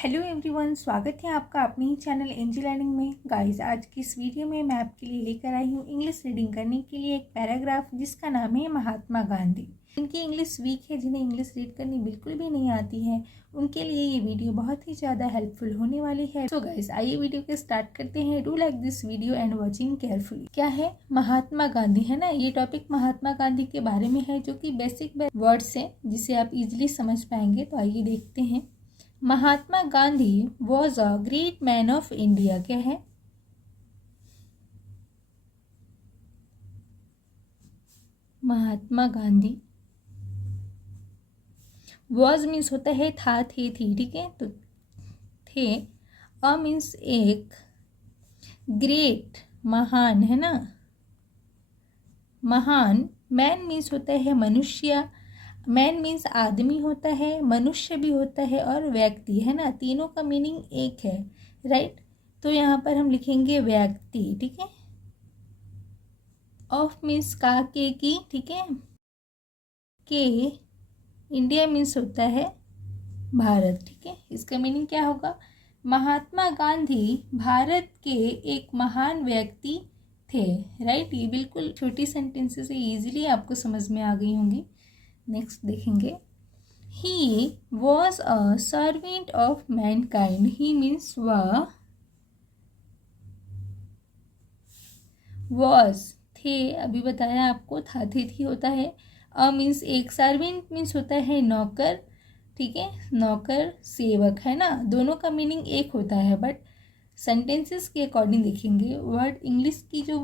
Hello everyone, स्वागत है आपका अपने ही चैनल एंजल लर्निंग में। गाइस, आज की इस वीडियो में मैं आपके लिए लेकर आई हूँ इंग्लिश रीडिंग करने के लिए एक पैराग्राफ जिसका नाम है महात्मा गांधी। जिनकी इंग्लिश वीक है, जिन्हें इंग्लिश रीड करनी बिल्कुल भी नहीं आती है, उनके लिए ये वीडियो बहुत ही ज़्यादा हेल्पफुल होने वाली है। सो गाइस, आइए वीडियो के स्टार्ट करते हैं। Do like this video and watching carefully. क्या है महात्मा गांधी, है ना। ये टॉपिक महात्मा गांधी के बारे में है, जो कि बेसिक वर्ड्स है जिसे आप इजिली समझ पाएंगे। तो आइए देखते हैं। Mahatma Gandhi was a great man of India. क्या है? महात्मा गांधी वॉज मीन्स होता है था, थे, थी, ठीक है। तो थे, अ मीन्स एक, ग्रेट महान, है ना, महान। मैन मीन्स होता है मनुष्य, मैन मीन्स आदमी होता है, मनुष्य भी होता है और व्यक्ति, है ना। तीनों का मीनिंग एक है, राइट। तो यहाँ पर हम लिखेंगे व्यक्ति, ठीक है। ऑफ मीन्स का, के, की, ठीक है। के, इंडिया मीन्स होता है भारत, ठीक है। इसका मीनिंग क्या होगा? महात्मा गांधी भारत के एक महान व्यक्ति थे, राइट। ये बिल्कुल छोटी सेंटेंसेस से इजीली आपको समझ में आ गई होंगी। नेक्स्ट देखेंगे। He was a servant of Mankind. He means was, थे, अभी बताया आपको, था, थे, थी होता है। अ मीन्स एक, सर्वेंट मीन्स होता है नौकर, ठीक है। नौकर, सेवक, है ना। दोनों का मीनिंग एक होता है, बट सेंटेंसेस के अकॉर्डिंग देखेंगे। वर्ड इंग्लिश की जो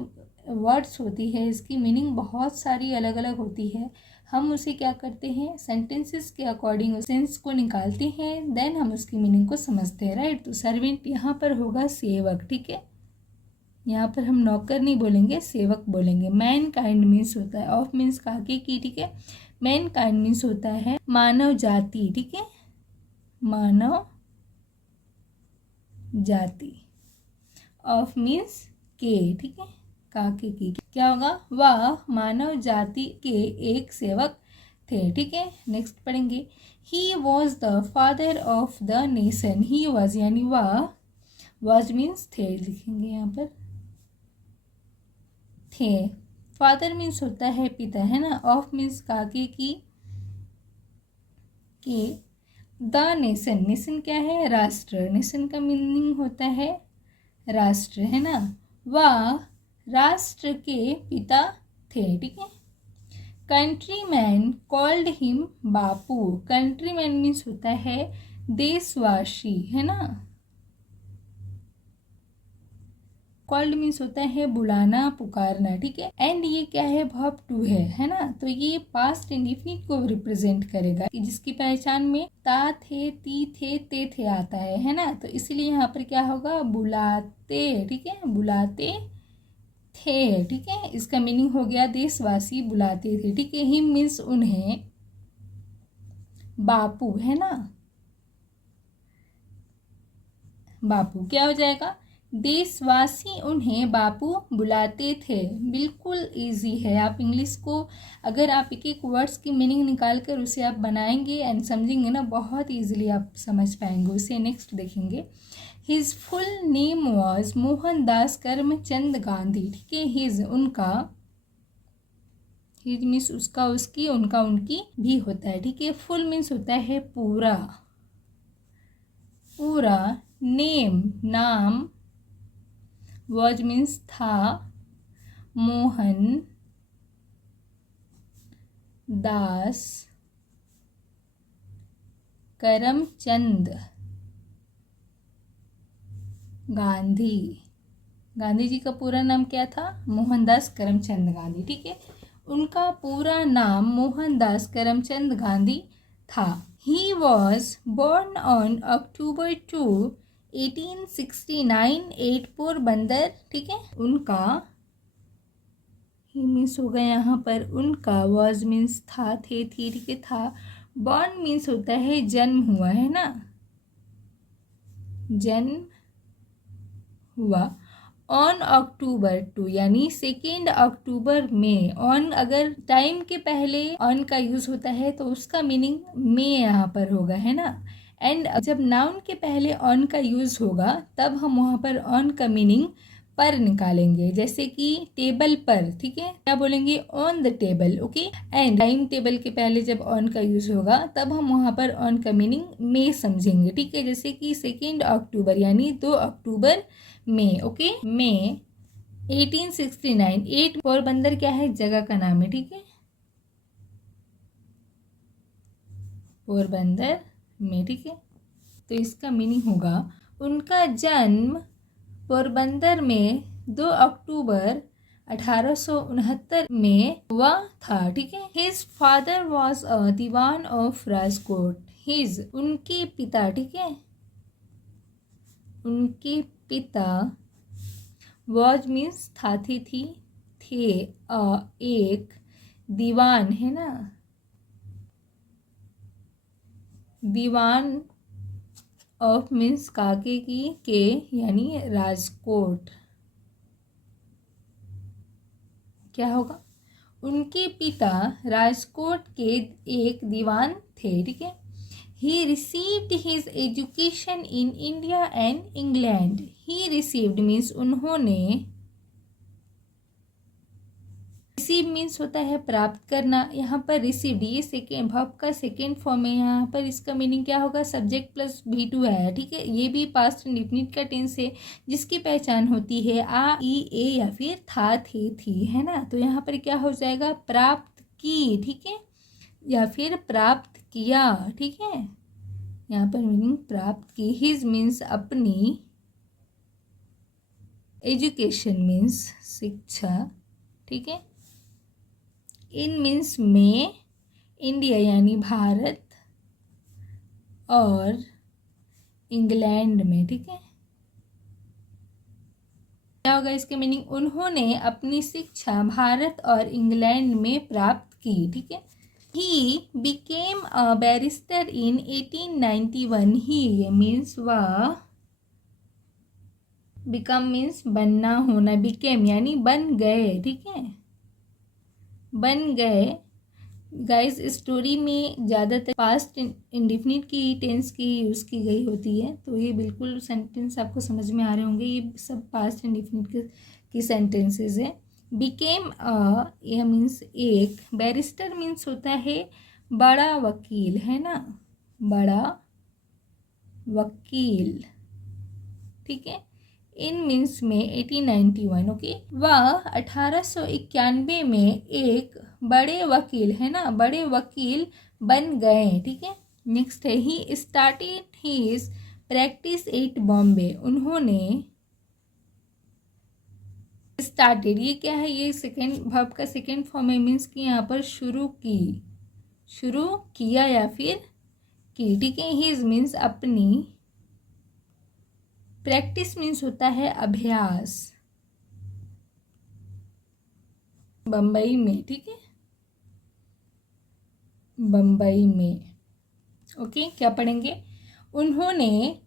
वर्ड्स होती है, इसकी मीनिंग बहुत सारी अलग अलग होती है। हम उसे क्या करते हैं, सेंटेंसेस के अकॉर्डिंग सेंस को निकालते हैं, देन हम उसकी मीनिंग को समझते हैं, राइट। तो सर्वेंट यहाँ पर होगा सेवक, ठीक है। यहाँ पर हम नौकर नहीं बोलेंगे, सेवक बोलेंगे। मैन काइंड मीन्स होता है, ऑफ मीन्स काके की, ठीक है। मैन काइंड मीन्स होता है मानव जाति, ठीक है। मानव जाति। ऑफ मीन्स के, ठीक है, काके की। क्या होगा? वह मानव जाति के एक सेवक थे, ठीक है। नेक्स्ट पढ़ेंगे। He was the father of the nation. He was यानी वह, वॉज मीन्स थे, लिखेंगे यहाँ पर थे। फादर मीन्स होता है पिता, है ना। ऑफ मीन्स काके की, के। द नेशन, नेशन क्या है? राष्ट्र। नेशन का मीनिंग होता है राष्ट्र, है ना। वह राष्ट्र के पिता थे, ठीक है। कंट्री मैन कॉल्ड हिम बापू। कंट्री मैन मीन्स होता है देशवासी, है ना। कॉल्ड मीन्स होता है बुलाना, पुकारना, ठीक है। एंड ये क्या है? वर्ब टू है ना। तो ये पास्ट इंडेफिनिट को रिप्रेजेंट करेगा, कि जिसकी पहचान में ता, थे, ती, थे, ते, थे आता है ना। तो इसीलिए यहाँ पर क्या होगा? बुलाते, ठीक है, बुलाते थे, ठीक है। इसका मीनिंग हो गया देशवासी बुलाते थे, ठीक है। हिम मीन्स उन्हें, बापू, है ना। बापू क्या हो जाएगा? देशवासी उन्हें बापू बुलाते थे। बिल्कुल इजी है। आप इंग्लिश को अगर आप एक एक वर्ड्स की मीनिंग निकाल कर उसे आप बनाएंगे एंड समझेंगे ना, बहुत इजीली आप समझ पाएंगे उसे। नेक्स्ट देखेंगे। His full name was Mohandas Karamchand Gandhi, ठीक है। हिज, उनका, हिज मीन्स उसका, उसकी, उनका, उनकी भी होता है, ठीक है। फुल मीन्स होता है पूरा, पूरा। नेम नाम, वॉज मीन्स था, मोहन दास करमचंद गांधी। गांधी जी का पूरा नाम क्या था? मोहनदास करमचंद गांधी, ठीक है। उनका पूरा नाम मोहनदास करमचंद गांधी था। He was born on October 2, 1869 at Porbandar, ठीक है। उनका, ही मीन्स होगा यहाँ पर उनका, वॉज मीन्स था, थे, थी, ठीक है, था। बॉर्न मीन्स होता है जन्म हुआ, है ना, जन्म हुआ। ऑन अक्टूबर 2 यानी 2 अक्टूबर में। ऑन अगर टाइम के पहले ऑन का यूज होता है तो उसका मीनिंग में यहाँ पर होगा, है ना। एंड जब नाउन के पहले ऑन का यूज़ होगा तब हम वहाँ पर ऑन का मीनिंग पर निकालेंगे, जैसे कि टेबल पर, ठीक है, क्या बोलेंगे, on the table, okay. And time table के पहले जब ऑन का यूज होगा तब हम वहाँ पर ऑन का मीनिंग में समझेंगे, ठीक है, जैसे कि 2 अक्टूबर यानी 2 अक्टूबर में, ओके। में 1869, 8 पोरबंदर क्या है, जगह का नाम है, ठीक है, पोरबंदर में, ठीक है। तो इसका मीनिंग होगा उनका जन्म पोरबंदर में 2 अक्टूबर 1869 में हुआ था, ठीक है। His father was a dewan of Rajkot. His उनके पिता, ठीक है, उनके पिता, वॉज मीन्स था, थी, थे, एक, दीवान है ना, दीवान ऑफ मीन्स काके की के यानी राजकोट, क्या होगा, उनके पिता राजकोट के एक दीवान थे, ठीक है। He received his education in India and England. He received means उन्होंने, रिसीव मीन्स होता है प्राप्त करना, यहाँ पर रिसीव्ड ये सेकेंड वर्ब का सेकेंड फॉर्म है, यहाँ पर इसका मीनिंग क्या होगा, सब्जेक्ट प्लस V2 है, ठीक है। ये भी पास्ट इंडेफिनिट का टेंस है जिसकी पहचान होती है आ, ई, ए या फिर था, थे, थी, है ना। तो यहाँ पर क्या हो जाएगा, प्राप्त की, ठीक है, या फिर प्राप्त किया, ठीक है। यहाँ पर मीनिंग प्राप्त की। हिज मीन्स अपनी, एजुकेशन मीन्स शिक्षा, ठीक है। इन मीन्स में, इंडिया यानी भारत, और इंग्लैंड में, ठीक है। क्या होगा इसके मीनिंग, उन्होंने अपनी शिक्षा भारत और इंग्लैंड में प्राप्त की, ठीक है। He became a barrister in 1891। He means वह, बिकम मीन्स बनना, होना, बिकेम यानी बन गए, ठीक है, बन गए। गाइस स्टोरी में ज़्यादातर पास्ट इंडेफिनिट की टेंस की यूज़ की गई होती है, तो ये बिल्कुल सेंटेंस आपको समझ में आ रहे होंगे, ये सब पास्ट इंडेफिनिट की सेंटेंसेस है। बिकेम यह मीन्स एक, बैरिस्टर मीन्स होता है बड़ा वकील, है ना, बड़ा वकील, ठीक है। इन मीन्स में 1891, ओके। वह 1891 में एक बड़े वकील, है ना, बड़े वकील बन गए, ठीक है। नेक्स्ट है he started his practice eight Bombay. उन्होंने स्टार्टेड, ये क्या है, ये सेकेंड वर्ब का सेकेंड फॉर्म है, मीन्स कि यहाँ पर शुरू की, शुरू किया या फिर की, ठीक है। हिज मीन्स अपनी, प्रैक्टिस मीन्स होता है अभ्यास, बम्बई में, ठीक है, बम्बई में, ओके। क्या पढ़ेंगे, उन्होंने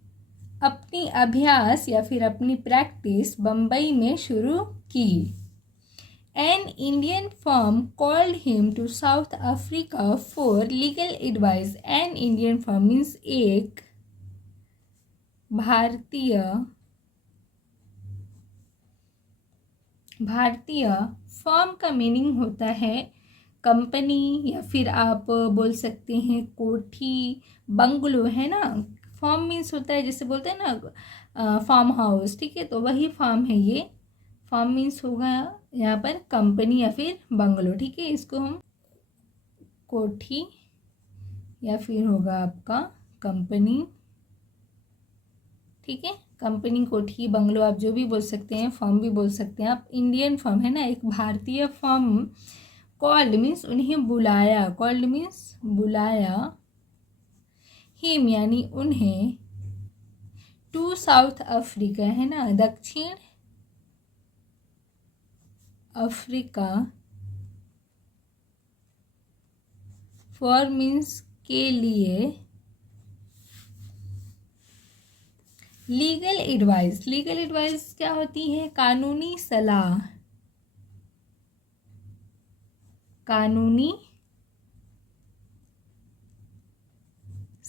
अपनी अभ्यास या फिर अपनी प्रैक्टिस बम्बई में शुरू की। An Indian firm called him to South Africa for legal advice. An Indian firm means एक भारतीय फर्म का मीनिंग होता है कंपनी, या फिर आप बोल सकते हैं कोठी, बंगलो, है ना। फर्म मीन्स होता है, जैसे बोलते हैं ना फार्म हाउस, ठीक है, तो वही फार्म है ये। फार्म मीन्स होगा यहाँ पर कंपनी या फिर बंगलो, ठीक है, इसको हम कोठी या फिर होगा आपका कंपनी, ठीक है। कंपनी, कोठी, बंगलो, आप जो भी बोल सकते हैं, फर्म भी बोल सकते हैं आप। इंडियन फर्म है ना, एक भारतीय फर्म, कॉल्ड मीन्स उन्हें बुलाया, कॉल्ड मीन्स बुलाया, हिम यानी उन्हें, टू साउथ अफ्रीका, है ना, दक्षिण अफ्रीका, फॉर मीन्स के लिए, लीगल एडवाइस, लीगल एडवाइस क्या होती है, कानूनी सलाह, कानूनी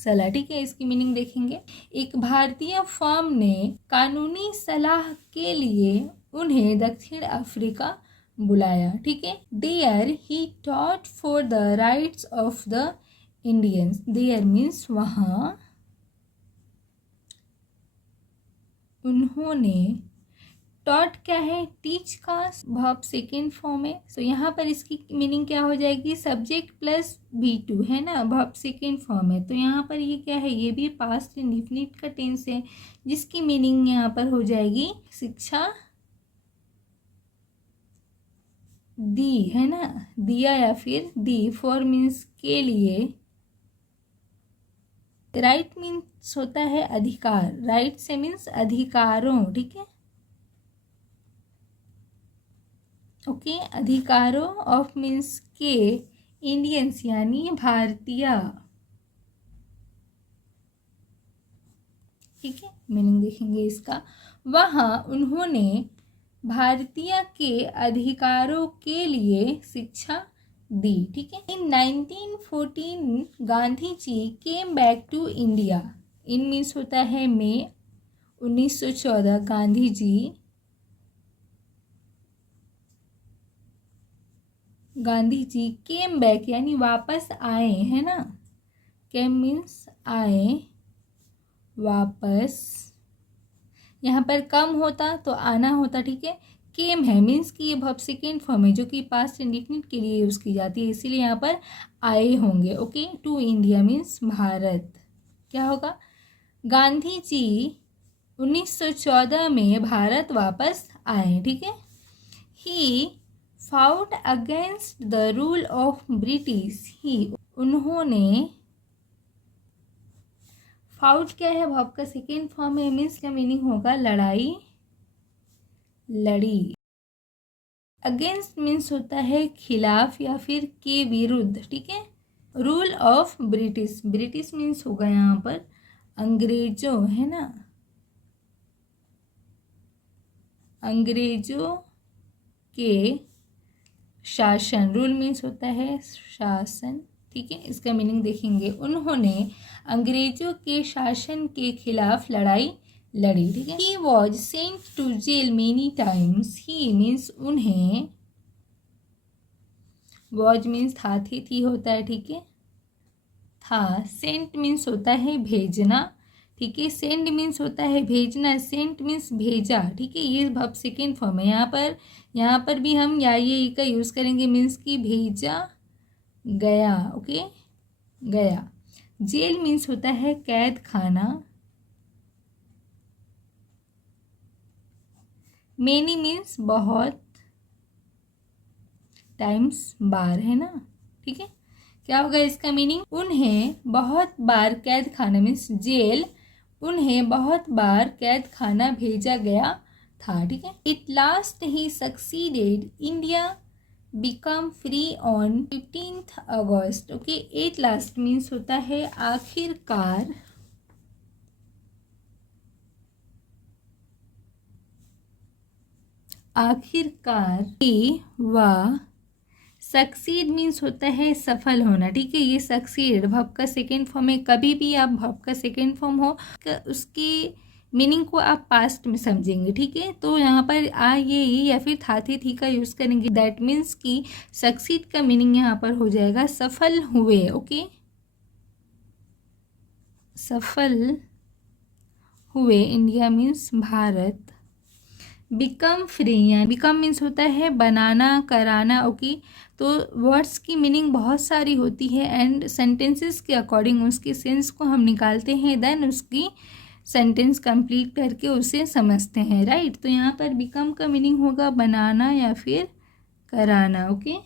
सलाह, ठीक है। इसकी मीनिंग देखेंगे। एक भारतीय फर्म ने कानूनी सलाह के लिए उन्हें दक्षिण अफ्रीका बुलाया, ठीक है। There he taught for the rights of the Indians. There means वहाँ, उन्होंने, टॉट क्या है, टीच का वर्ब सेकेंड फॉर्म है। सो यहाँ पर इसकी मीनिंग क्या हो जाएगी, सब्जेक्ट प्लस V2 है ना, वर्ब सेकेंड फॉर्म है। तो यहाँ पर ये क्या है, ये भी पास्ट इंडिफिनिट का टेंस है, जिसकी मीनिंग यहाँ पर हो जाएगी शिक्षा दी, है ना, दिया या फिर दी। फॉर मीन्स के लिए, राइट मीन्स होता है अधिकार, राइट से मीन्स अधिकारों, ठीक है, ओके। अधिकारों ऑफ मीन्स के, इंडियंस यानी भारतीय, ठीक है। मीनिंग देखेंगे इसका। वहाँ उन्होंने भारतीय के अधिकारों के लिए शिक्षा दी, ठीक है। In 1914 Gandhi ji came back to India. In means होता है मई 1914, गांधी जी केम बैक यानी वापस आए, है ना। केम मीन्स आए, वापस। यहाँ पर कम होता तो आना होता, ठीक है। केम है मीन्स कि ये वर्ब सेकेंड फॉर्म है जो कि पास्ट इंडिफिनिट के लिए यूज़ की जाती है, इसीलिए यहाँ पर आए होंगे, okay. To India means Bharat, क्या होगा, गांधी जी 1914 में भारत वापस आए, ठीक है। He fought against the rule of British. He, उन्होंने, फाउट क्या है, वर्ब का सेकेंड फॉर्म है, मीन्स का मीनिंग होगा लड़ाई, लड़ी। अगेंस्ट मीन्स होता है खिलाफ या फिर के विरुद्ध, ठीक है। Rule of British, British means होगा यहाँ पर अंग्रेजों, है ना, अंग्रेजों के शासन। रूल मीन्स होता है शासन, ठीक है। इसका मीनिंग देखेंगे। उन्होंने अंग्रेजों के शासन के खिलाफ लड़ाई लड़ी, ठीक है। He was sent to jail many times. He means उन्हें, वॉज मीन्स था, थी होता है, ठीक है, था। सेंट मीन्स होता है भेजना, ठीक है। सेंड मीन्स होता है भेजना, सेंट मीन्स भेजा, ठीक है। ये वर्ब सेकेंड फॉर्म है। यहाँ पर भी हम या ये का यूज़ करेंगे, मीन्स कि भेजा गया, ओके, गया। जेल मीन्स होता है कैद खाना। मेनी मीन्स बहुत, टाइम्स बार, है ना, ठीक है। क्या होगा इसका मीनिंग, उन्हें बहुत बार कैद खाना मीन्स जेल, उन्हें बहुत बार कैद खाना भेजा गया था, ठीक है। It last he succeeded India become free on 15th August, okay. At last means होता है आखिरकार, आखिरकार। वह, सक्सीड मीन्स होता है सफल होना, ठीक है। ये सक्सीड वर्ब का सेकेंड फॉर्म है। कभी भी आप वर्ब का सेकेंड फॉर्म हो, उसकी मीनिंग को आप पास्ट में समझेंगे, ठीक है। तो यहाँ पर ये या फिर था, थी का यूज़ करेंगे। दैट मीन्स कि सक्सीड का मीनिंग यहाँ पर हो जाएगा सफल हुए, ओके, सफल हुए। India means Bharat. Become free, यानी बिकम मीन्स होता है बनाना, कराना, ओके। तो वर्ड्स की मीनिंग बहुत सारी होती है एंड सेंटेंसेस के अकॉर्डिंग उसके सेंस को हम निकालते हैं, देन उसकी सेंटेंस कंप्लीट करके उसे समझते हैं, राइट। तो यहाँ पर बिकम का मीनिंग होगा बनाना या फिर कराना, ओके,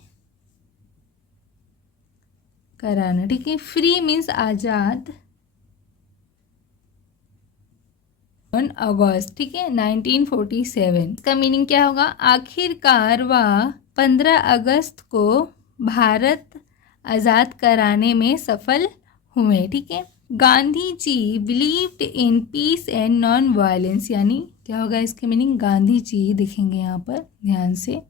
कराना, ठीक है। फ्री मीन्स आज़ाद, अगस्त, ठीक है, 1947। इसका मीनिंग क्या होगा, आखिरकार वह 15 अगस्त को भारत आज़ाद कराने में सफल हुए, ठीक है। Gandhi ji believed in peace and non violence, यानी क्या होगा इसके मीनिंग, गांधी जी दिखेंगे यहाँ पर ध्यान से,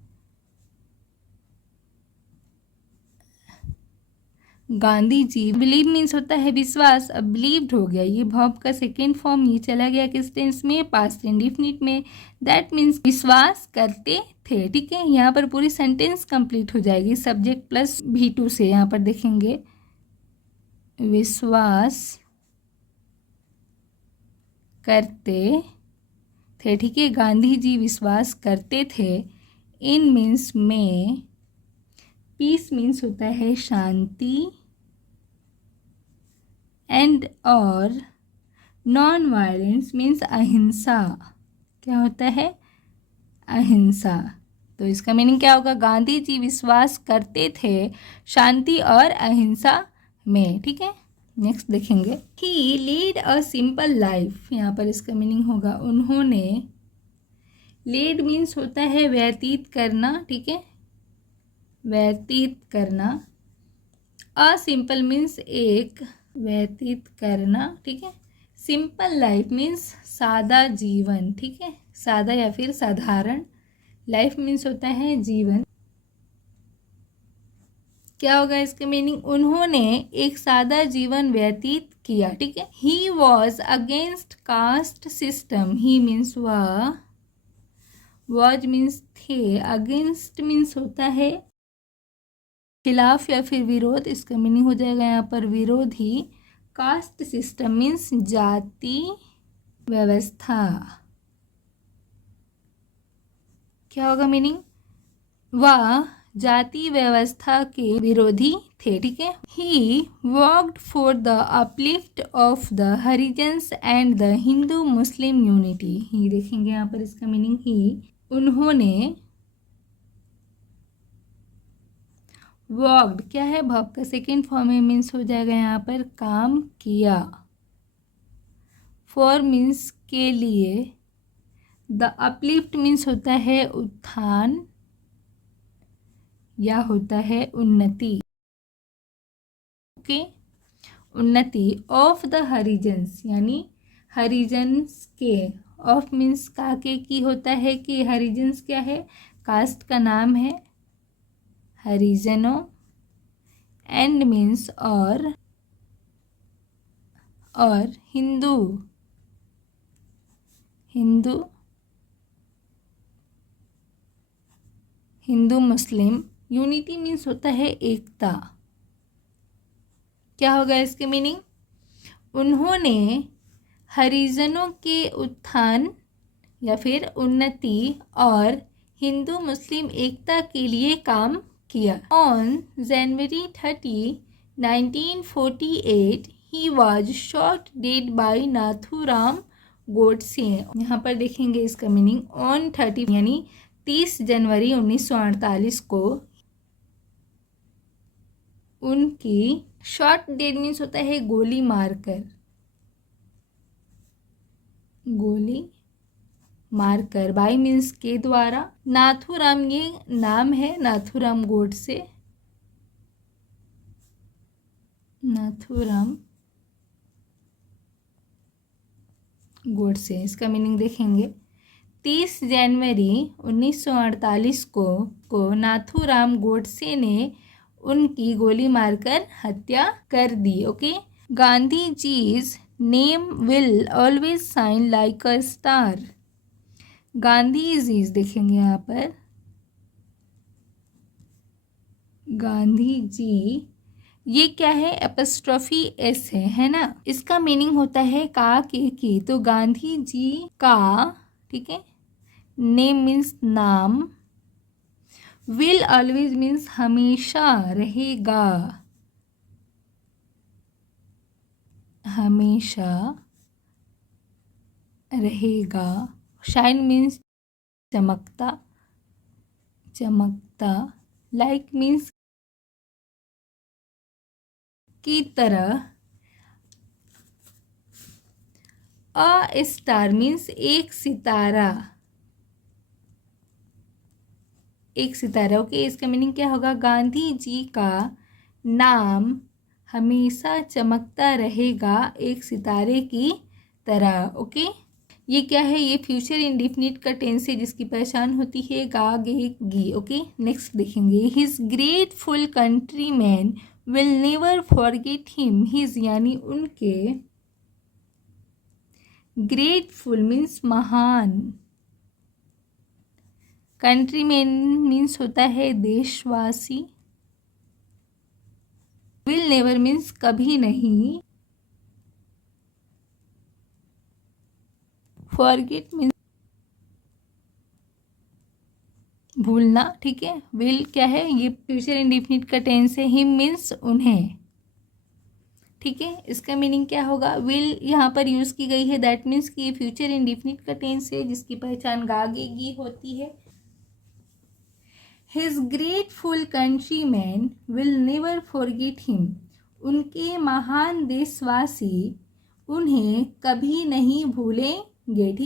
गांधी जी, बिलीव मीन्स होता है विश्वास, अब बिलीव्ड हो गया, ये वर्ब का सेकेंड फॉर्म ये चला गया किस टेंस में, पास्ट इंडेफिनिट में। दैट मीन्स विश्वास करते थे, ठीक है। यहाँ पर पूरी सेंटेंस कंप्लीट हो जाएगी सब्जेक्ट प्लस V2 से। यहाँ पर देखेंगे विश्वास करते थे, ठीक है। गांधी जी विश्वास करते थे। इन मीन्स में, पीस मीन्स होता है शांति, एंड और नॉन वायलेंस मीन्स अहिंसा। क्या होता है, अहिंसा। तो इसका मीनिंग क्या होगा, गांधी जी विश्वास करते थे शांति और अहिंसा में, ठीक है। नेक्स्ट देखेंगे, ही लीड अ सिंपल लाइफ। यहाँ पर इसका मीनिंग होगा उन्होंने, लीड मीन्स होता है व्यतीत करना, ठीक है, व्यतीत करना। अ सिंपल मीन्स एक, व्यतीत करना, ठीक है। सिंपल लाइफ मीन्स सादा जीवन, ठीक है, सादा या फिर साधारण। लाइफ मीन्स होता है जीवन। क्या होगा इसका मीनिंग, उन्होंने एक सादा जीवन व्यतीत किया, ठीक है। He was against caste system. He means वह, वॉज मीन्स थे, अगेंस्ट मीन्स होता है खिलाफ या फिर विरोध, इसका मीनिंग हो जाएगा यहाँ पर विरोधी। कास्ट सिस्टम मीन्स जाति व्यवस्था। क्या होगा मीनिंग, वह जाति व्यवस्था के विरोधी थे, ठीक है। He worked for the uplift of the Harijans and the Hindu Muslim unity. ही देखेंगे यहाँ पर इसका मीनिंग, ही उन्होंने, वर्कड क्या है, वर्ब का सेकेंड फॉर्म में मीन्स हो जाएगा यहाँ पर काम किया। फॉर मीन्स के लिए। द अपलिफ्ट मीन्स होता है उत्थान या होता है उन्नति, ओके, उन्नति। ऑफ द हरिजन्स यानी हरिजन्स के, ऑफ मीन्स का के की होता है कि हरिजन्स क्या है, कास्ट का नाम है, हरिजनों। एंड मीन्स और Hindu, Hindu, Hindu Muslim. Unity means होता है एकता। क्या होगा इसके मीनिंग, उन्होंने हरिजनों के उत्थान या फिर उन्नति और हिंदू मुस्लिम एकता के लिए काम किया। On January 30, 1948 he was shot dead by Nathuram Godse. यहाँ पर देखेंगे इसका मीनिंग, ऑन 30 यानी 30 जनवरी 1948 को उनकी, शॉट डेड मीन्स होता है गोली मारकर, गोली मारकर। बाई मीन्स के द्वारा। नाथूराम ये नाम है, नाथूराम गोडसे, नाथूराम गोडसे। इसका मीनिंग देखेंगे, 30 जनवरी 1948 को नाथूराम गोडसे ने उनकी गोली मारकर हत्या कर दी, okay. Gandhi ji's name will always shine like a star. Gandhi ji's देखेंगे यहाँ पर, गांधी जी, ये क्या है, एपस्ट्रॉफी एस है ना। इसका मीनिंग होता है का के की, तो गांधी जी का, ठीक है, नेम मीन्स नाम, विल ऑलवेज मीन्स हमेशा रहेगा, हमेशा रहेगा। शाइन मीन्स चमकता, चमकता। लाइक मीन्स की तरह। अ स्टार मीन्स एक सितारा, एक सितारा, ओके। इसका मीनिंग क्या होगा, गांधी जी का नाम हमेशा चमकता रहेगा एक सितारे की तरह, ओके। ये क्या है, ये फ्यूचर इंडिफिनिट का टेंस है जिसकी पहचान होती है गा गे गी, ओके। नेक्स्ट देखेंगे, his grateful country man will never forget him, his यानी उनके, ग्रेटफुल मीन्स महान, कंट्रीमैन मीन्स होता है देशवासी, विल नेवर मीन्स कभी नहीं, फॉरगेट मीन्स भूलना, ठीक है। विल क्या है, ये फ्यूचर इंडेफिनिट का टेंस है, हिम मीन्स उन्हें, ठीक है। इसका मीनिंग क्या होगा, विल यहाँ पर यूज की गई है, दैट मीन्स कि ये फ्यूचर इंडेफिनिट का टेंस है जिसकी पहचान गागेगी होती है। His grateful countryman will never forget him, उनके महान देशवासी उन्हें कभी नहीं भूलेंगे, ठीक